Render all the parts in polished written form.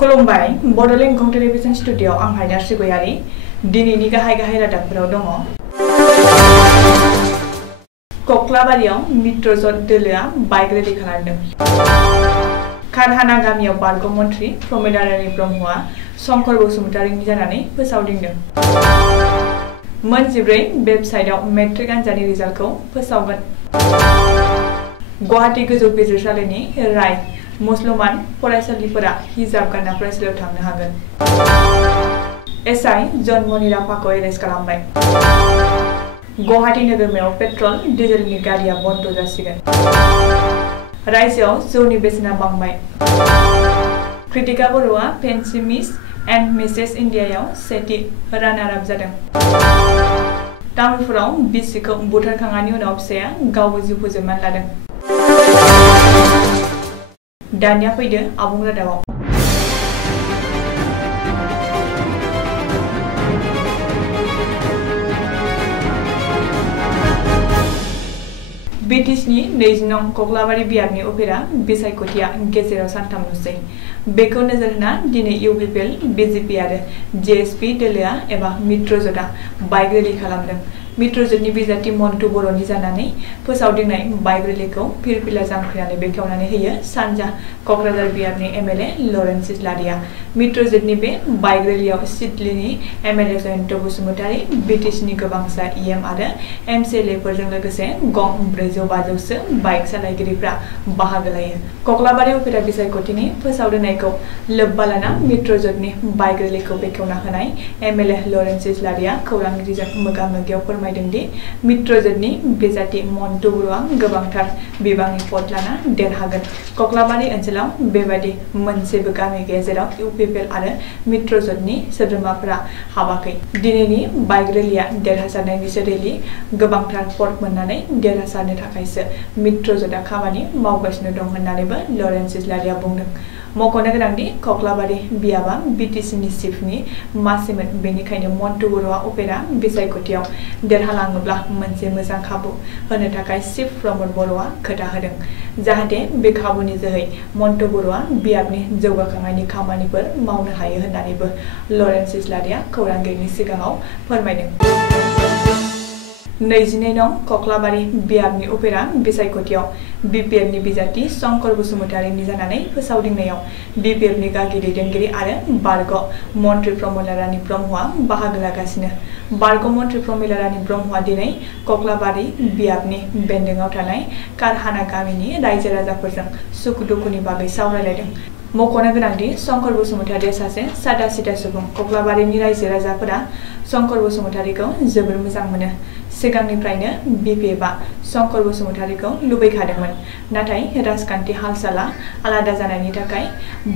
खुलुमबाय Bodoland एंखं television studio आं हायनार सिगयारि दिनैनि गाहाय रादाबफोराव दङ। कक्लाबारियाव मित्रजोट दोलोआ बाइक रेलि खालामदों। कारहाना गामियाव बारग' मन्थ्रि प्रमिला रानी ब्रह्मआ शंकर बसुमतारिनि जानानै फोसावदिंदों। मोन 14 वेबसाइटआव मेट्रिक आनजादनि रिजाल्टखौ फोसावगोन। गुवाहाटी गोजौ बिजिरसालिनि राय मुसलमान फरायसालिफोरा हिजाब गानना फरायसालियाव थांनो हागोन। एसआइ जन्मनि राफाखौ एरेस्ट खालामबाय। गुवाहाटी नोगोरमायाव पेट्रल डिजेलनि गारिया बन्द जासिगोन। राज्योआव जौनि बेसेना बांबाय। कृतिका बर'आ फेन्सि मिस एन्ड मिसेस इन्डियायाव सेथि रानार आप जादों। तामुलपुराव बिसिखौ बुथारखांनायनि उनाव फिसाया गावबो जिउ फोजोबनानै लादों। दानिया फैदो आबुं रादाबाव। बिटिसिनि 20 नं कक्लाबारि बियाबनि उफेरा बिसायख'थिया गेजेराव सानथामल'सै। बेखौ नोजोर होना दिनै इउपिपिएल, बिजेपि आरो जेएसपि दोलोआ एबा मित्रजोटआ बाइक रेलि खालामदों। मित्रजोटनि बिजाथि मन्टु बर'नि जानानै फोसावदिंनाय बाइक रेलिखौ फिरफिला जांख्रिनानै बेखेवनानै होयो सानजा क'क्राझार बियाबनि एमएलए लरेन्स इस्लारिया। मित्रजोटनि बे बाइक रेलियाव सिडलीनि एमएलए जयन्त बसुमतारी, बिटिसिनि गोबांसा इएम आरो एमसिएलएफोरजों लोगोसे गं 400-500सो बाइक सालायगिरिफ्रा बाहागो लायो। कक्लाबारि उफेरा बिसायख'थिनि फोसावदिंनायखौ लोब्बा लाना मित्रजोटनि बाइक रेलिखौ बेखेवना होनाय एमएलए लरेन्स इस्लारिया खौरांगिरिजों मोगा-मोगियाव फोरमायदों दि मित्रजोटनि बिजाथि मन्टु बर'आ गोबांथार बिबांनि भट लाना देरहागोन। कक्लाबारि ओनसोलाव बेबादि मोनसेबो गामि गैया जेराव इउपिपिएल आरो मित्रजोटनि सोद्रोमाफोरा हाबाखै। दिनैनि बाइक रेलिया देरहासारनायनिसो रेलि। गोबांथार भट मोननानै देरहासारनो थाखायसो मित्रजोटआ खामानि मावगासिनो दं होननानैबो लरेन्स इस्लारिया बुंदों। मख'नो गोनांदि कक्लाबारि बियाबा बिटिसिनि चिफनि मासिमोन, बेनिखायनो मन्टु बर'आ उफेरा बिसायख'थियाव देरहालाङोब्ला मोनसे मोजां खाबु होनो थाखाय चिफ प्रमद बर'आ खोथा होदों। जाहाथे बे खाबुनि जोहै मन्टु बर'आ बियाबनि जौगाखांनायनि खामानिफोर मावनो हायो होननानैबो लरेन्स इस्लारिया खौरांगिरिनि सिगाङाव फोरमायदों। 22 नं कक्लाबारि बियाबनि उफेरा बिसायख'थियाव बिपिएफनि बिजाथि शंकर बसुमतारिनि जानानै फोसावदिंनायाव बिपिएफनि गागि दैदेनगिरि आरो बारग' मन्थ्रि प्रमिला रानी ब्रह्मआ बाहागो लागासिनो। बारग' मन्थ्रि प्रमिला रानी ब्रह्मआ दिनै कक्लाबारि बियाबनि बेन्दोङाव थानाय कारहाना गामिनि रायजो राजाफोरजों सुखु-दुखुनि बागै सावरायलायदों। मख'नो गोनांदि शंकर बसुमतारिया सासे सादा-सिदा सुबुं। कक्लाबारिनि रायजो राजाफोरा शंकर बसुमतारिखौ जोबोर मोजां मोनो। सिगांनिफ्रायनो बिपिएफआ शंकर बसुमतारिखौ लुबैखादोंमोन, नाथाय राजखान्थि हाल-साला आलादा जानायनि थाखाय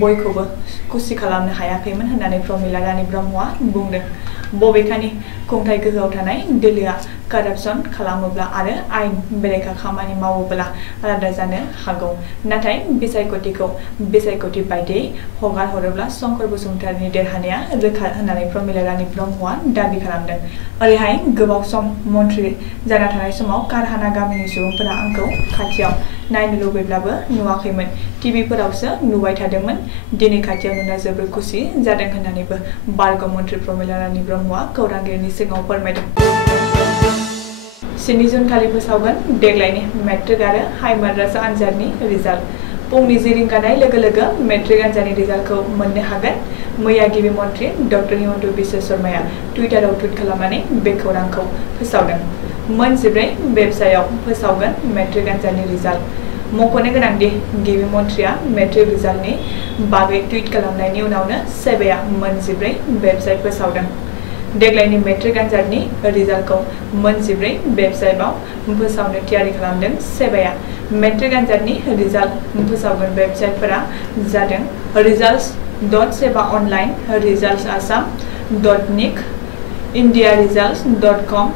बयखौबो खुसि खालामनो हायाखैमोन होननानै प्रमिला रानी ब्रह्मआ बुंदों। बबेखानि खुंथाय गोहोआव थानाय दोलोआ कारापसन खालामोब्ला आरो आयेन बेरेखा खामानि मावोब्ला आलादा जानो हागौ, नाथाय बिसायख'थिखौ बिसायख'थि बायदियै हगार हरोब्ला शंकर बसुमतारिनि देरहानाया रोखा होननानै प्रमिला रानी ब्रह्मआ दाबि खालामदों। ओरैहाय गोबाव सम मन्थ्रि जाना थानाय समाव कारहाना गामिनि सुबुंफोरा आंखौ खाथियाव नायनो लुबैब्लाबो नुवाखैमोन, टिभिफोरावसो नुबाय थादोंमोन। दिनै खाथियाव नुना जोबोर खुसि जादों होननानैबो बारग' मन्थ्रि प्रमिला रानी ब्रह्मआ खौरांगिरिनि सिगाङाव फोरमायदों। 7 जुन खालि फोसावगोन देग्लायनि मेट्रिक आरो हाइ माद्रासा आनजादनि रिजाल्ट। फुंनि 10 रिंगानाय लोगो लोगो मेट्रिक आनजादनि रिजाल्टखौ मोननो हागोन। मैया गिबि मन्थ्रि डक्टर हिमन्त बिश्व शर्माया टुइटाराव टुइट खालामनानै बे खौरांखौ फोसावदों। मोन 14 वेबसाइटआव फोसावगोन मेट्रिक आनजादनि रिजाल्ट। मख'नो गोनांदि गिबि मन्थ्रिया मेट्रिक रिजाल्टनि बागै टुइट खालामनायनि उनावनो सेबाया मोन 14 वेबसाइट फोसावदों। देग्लायनि मेट्रिक आनजादनि रिजाल्टखौ मोन 14 वेबसाइटआव फोसावनो थियारि खालामदों सेबाया। मेट्रिक आनजादनि रिजाल्ट फोसावगोन वेबसाइटफोरा जादों results.sebaonline, resultsasam.nic, indiaresults.com।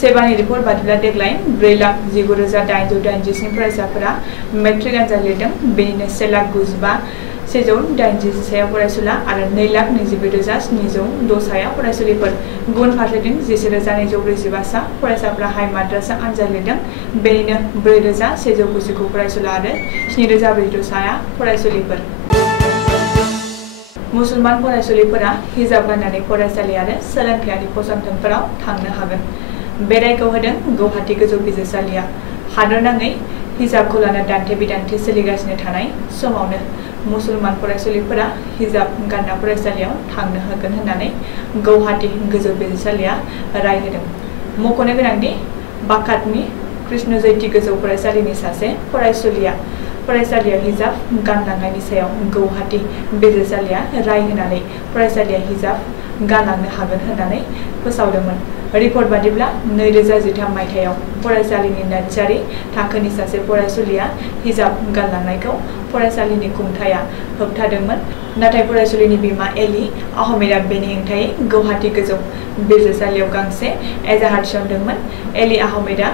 सेबानि रिपर्ट बादिब्ला देग्लाय 4,19,887 फरायसाफोरा मेट्रिक आनजाद लिरदों। बेनिनो 1,95,180 सायाव फरायसुला आरो 2,24,706 सायाव फरायसुलिफोर। गुबुन फारसेथिं 11,245 सा फरायसाफोरा हाइ माद्रासा आनजाद लिरदों। बेनिनो 4,199 फरायसुला आरो 7,400 साया फरायसुलिफोर। मुसलमान फरायसुलिफोरा हिजाब गाननानै फरायसालि आरो सोलोंथायारि फसंथानफोराव थांनो हागोन। बे रायखौ होदों गुवाहाटी गोजौ बिजिरसालिया। हादरनाङै हिजाबखौ लाना दान्थे-बिदान्थे सोलिगासिनो थानाय समावनो मुसलमान फरायसुलिफोरा हिजाब गानना फरायसालियाव थांनो हागोन होननानै गुवाहाटी गोजौ बिजिरसालिया राय होदों। मख'नो गोनांदि बाकातनि कृष्ण जयति गोजौ फरायसालिनि सासे फरायसालियाव हिजाब गानलांनायनि सायाव गुवाहाटी बिजिरसालिया राय होनानै फरायसालिया हिजाब गानलांनो हागोन होननानै फोसावदोंमोन। रिपर्ट बादिब्ला 2013 मायथाइयाव फरायसालिनि नार्सारि थाखोनि सासे फरायसुलिया हिजाब गानलांनायखौ फरायसालिनि खुंथाया होबथादोंमोन। नाथाय फरायसुलिनि बिमा एलि आहमेदा बेनि हेंथायै गुवाहाटी गोजौ बिजिरसालियाव गांसे एजाहार थिसनदोंमोन। एलि आहमेदा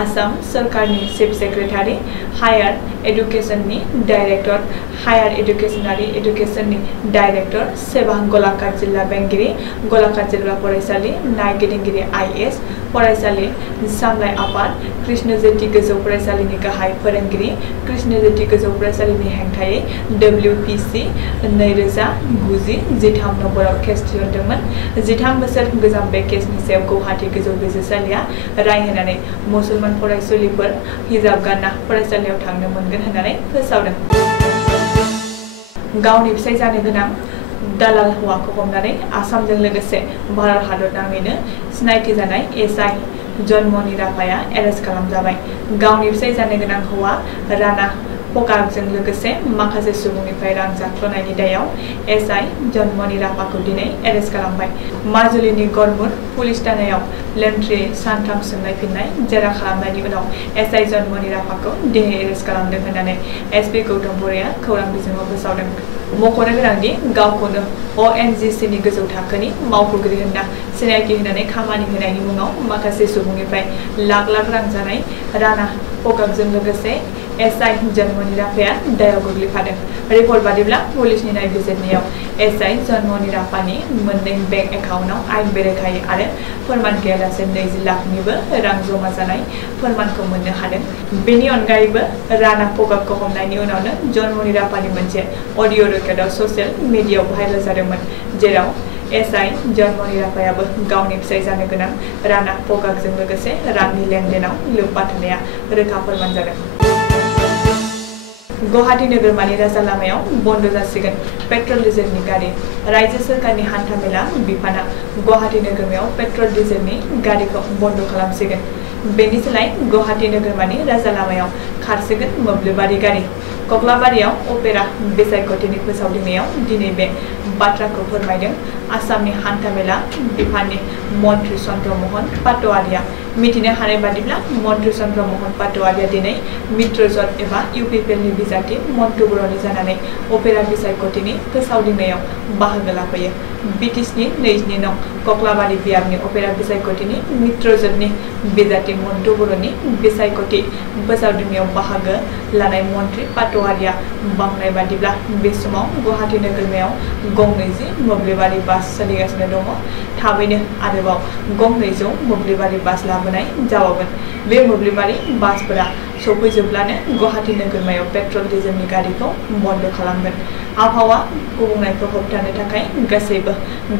आसाम सरकारनि चिफ सेक्रेटारि, हायार एडुकेशननि डाइरेक्टर, हायार एडुकेशननि डाइरेक्टर, सेबा गलाघाट जिल्ला बेंगिरि, गलाघाट जिल्ला फरायसालि नायगिदिंगिरि IS, फरायसालि सामलाय आफाद, कृष्ण जयति गोजौ फरायसालिनि गाहाय फोरोंगिरि, कृष्ण जयति गोजौ फरायसालिनि हेंथायै WPC 2090-13 नम्बराव केस थिसनदोंमोन। 13 बोसोर गोजाम बे केसनि सायाव गुवाहाटी गोजौ बिजिरसालिया राय होनानै मुसलमान फरायसुलिफोर हिजाब गानना फरायसालियाव थांनो मोनगोन होननानै फोसावदों। गावनि फिसाय जानो गोनां दालाल हौवाखौ हमनानै आसामजों लोगोसे भारत हादरनाङैनो सिनायथि जानाय SI जन्मनि राफाया एरेस्ट खालामजाबाय। गावनि फिसाय जानो गोनां हौवा राणा पकाकजों लोगोसे माखासे सुबुंनिफ्राय रां जाख्ल'नायनि दायाव SI जन्मनि राफाखौ दिनै एरेस्ट खालामबाय। माजुलिनि गरमुर पुलिस थानायाव लेन्ट्रि सानथाम सोंनाय फिननाय जेरा खालामनायनि उनाव SI जन्मनि राफाखौ दिनै एरेस्ट खालामदों होननानै SP गौतम बर'आ खौरां बिजोङाव फोसावदों। मख'नो गोनांदि गावखौनो ONGCनि गोजौ थाखोनि मावख'गिरि होनना सिनायथि होनानै खामानि होनायनि मुङाव माखासे सुबुंनिफ्राय लाख रां जानाय राणा पकाकजों लोगोसे SI जन्मनि राफाया दायाव गोग्लैफादों। रिपर्ट बादिब्ला पुलिसनि नायबिजिरनायाव SI जन्मनि राफानि मोननै बेंक एकाउन्टआव आयेन बेरेखायै आरो फोरमान गैयालासे 20 लाखनिबो रां जमा जानाय फोरमानखौ मोननो हादों। बेनि अनगायैबो राणा पकाकखौ हमनायनि उनावनो जन्मनि राफानि मोनसे अडिअ रेकर्डआव ससियेल मिडियायाव भाइरेल जादोंमोन, जेराव SI जन्मनि राफायाबो गावनि फिसाय जानो गोनां राणा पकाकजों लोगोसे रांनि लेनदेनाव लोब्बा थानाया रोखा फोरमान जादों। गुवाहाटी नोगोरमानि राजा लामायाव बन्द जासिगोन पेट्रल डिजेलनि गारि। रायजो सोरखारनि हान्थामेला बिफाना गुवाहाटी नोगोरमायाव पेट्रल डिजेलनि गारिखौ बन्द खालामसिगोन। बेनि सोलाय गुवाहाटी नोगोरमानि राजा लामायाव खारसिगोन मोब्लिबारि गारि। कक्लाबारियाव अपेरा बिसायख'थिनि फोसावदिंनायाव दिनै बे बाथ्राखौ फोरमायदों आसामनि हान्थामेला बिफाननि मन्त्रि चन्द्रमोहन पाटवारिया। मिथिनो हानाय बादिब्ला मन्त्रि चन्द्रमोहन पाटवारिया दिनै मित्रजोट एबा UPPLनि बिजाथि मन्टु बर'नि जानानै अपेरा बिसायख'थिनि फोसावदिंनायाव बाहागो लाफैयो। BTSनि 22 नं कक्लाबारि बियाबनि अपेरा बिसायख'थिनि मित्रजोटनि बिजाथि मन्टु बर'नि बिसायख'थि फोसावदिंनायाव बाहागो लानाय मन्त्रि पाटवारिया बांनाय बादिब्ला बे समाव गुवाहाटी नोगोरमायाव गंनैजि मोब्लिबारि बास सोलिगासिनो दङ। थाबैनो आरोबाव गंनैजौ मोब्लिबारि बास लाबोनाय जाबावगोन। बे मोब्लिबारि बासफोरा सफैजोबब्लानो गुवाहाटी नोगोरमायाव पेट्रल डिजेलनि गारिखौ बन्द खालामगोन। आबहावा गुबुंनायखौ होबथानो थाखाय गासैबो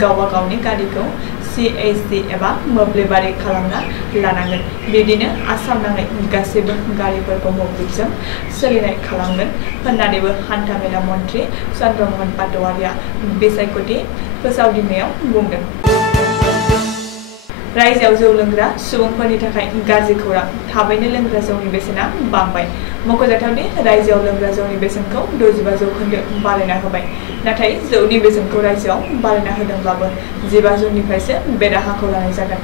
गावबा गावनि गारिखौ CHG एबा मोब्लिबारि खालामना लानांगोन। बिदिनो आसाम नाङै गासैबो गारिफोरखौ मोब्लिबजों सोलिनाय खालामगोन होननानैबो हान्थामेला मन्त्रि चन्द्रमोहन पाटवारिया बिसायख'थि फोसावदिंनायाव बुंदों। रायजोआव जौ लोंग्रा सुबुंफोरनि थाखाय गाज्रि खौरां, थाबैनो लोंग्रा जौनि बेसेना बांबाय। मख'जाथावदि रायजोआव लोंग्रा जौनि बेसेनखौ 65% बारायना होबाय। नाथाय जौनि बेसेनखौ रायजोआव बारायना होदोंब्लाबो 15 जुननिफ्रायसो बे राहाखौ लानाय जागोन।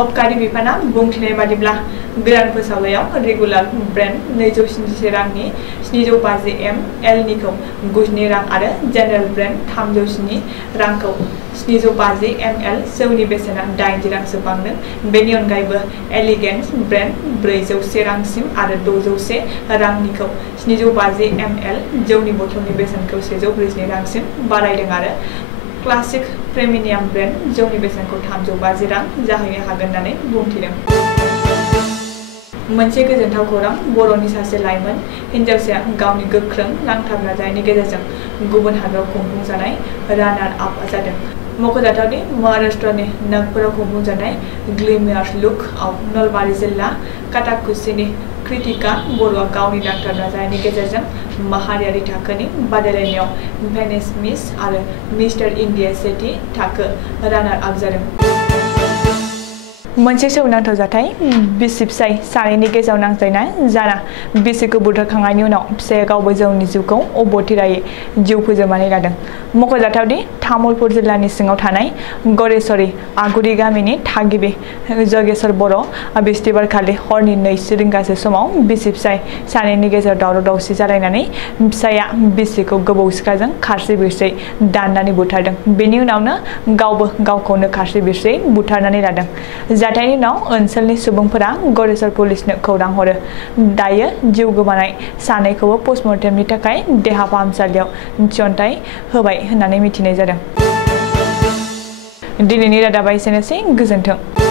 अबकारि बिफाना बुंथिनाय बादिब्ला गोदान फोसावलायाव रेगुलार ब्रेन्ड 271 रांनि 750 ml निखौ 90 रां आरो जेनेरेल ब्रेन्ड 307 रांखौ 750 ml जौनि बेसेना 80 रांसो बांदों। बेनि अनगायैबो एलिगेन्स ब्रेन्ड 401 रांसिम आरो 601 रांनिखौ 750 ml जौनि बथलनि बेसेनखौ 142 रांसिम बारायदों आरो क्लासिक प्रेमियाम ब्रेन्ड जौनि बेसेनखौ 350 रां जाहैनो हागोन होननानै बुंथिदों। मोनसे गोजोनथाव खौरां बर'नि सासे लाइमोन हिनजावसाया गावनि गोख्रों नांथाब नाजानायनि गेजेरजों गुबुन हादराव खुंफुंजानाय रानार आप जादों। मख'जाथावदि महाराष्ट्रनि नागपुराव खुंफुंजानाय ग्लैमारास लुकआव नलबारि जिल्ला काटाकुसिनि कृतिका बर'आ गावनि नांथाब नाजानायनि गेजेरजों माहारियारि थाखोनि बादायलायनायाव भेनिस मिस आरो मिस्टार इन्डिया सेथि थाखो रानार आप जादों। मोनसे सोमोनांथाव जाथाय बिसि फिसाय सानैनि गेजेराव नांज्लायनाय जाना बिसिखौ बुथारखांनायनि उनाव फिसाया गावबो गावनि जिउखौ अबथिरायै जिउ फोजोबनानै लादों। मख'जाथावदि तामुलपुर जिल्लानि सिङाव थानाय गरेश्वरी आगुरि गामिनि थागिबि जगेश्वर बर' बिस्तिबारखालि हरनि 2 रिंगासो समाव बिसि फिसाय सानैनि गेजेराव दावराव दावसि जालायनानै फिसाया बिसिखौ गोबौ सिखाजों खारस्रि बिरस्रि दाननानै बुथारदों। बेनि उनावनो गावबो गावखौनो खारस्रि बिरस्रि बुथारनानै लादों। जाथायनि उनाव ओनसोलनि सुबुंफोरा गरेश्वर पुलिसनो खौरां हरो। दायो जिउ गोमानाय सानैखौबो पस्टमर्टेमनि थाखाय देहा फाहामसालियाव थिसनथाय होबाय होननानै मिथिनाय जादों। दिनैनि रादाबा एसेनोसै, गोजोन्थों।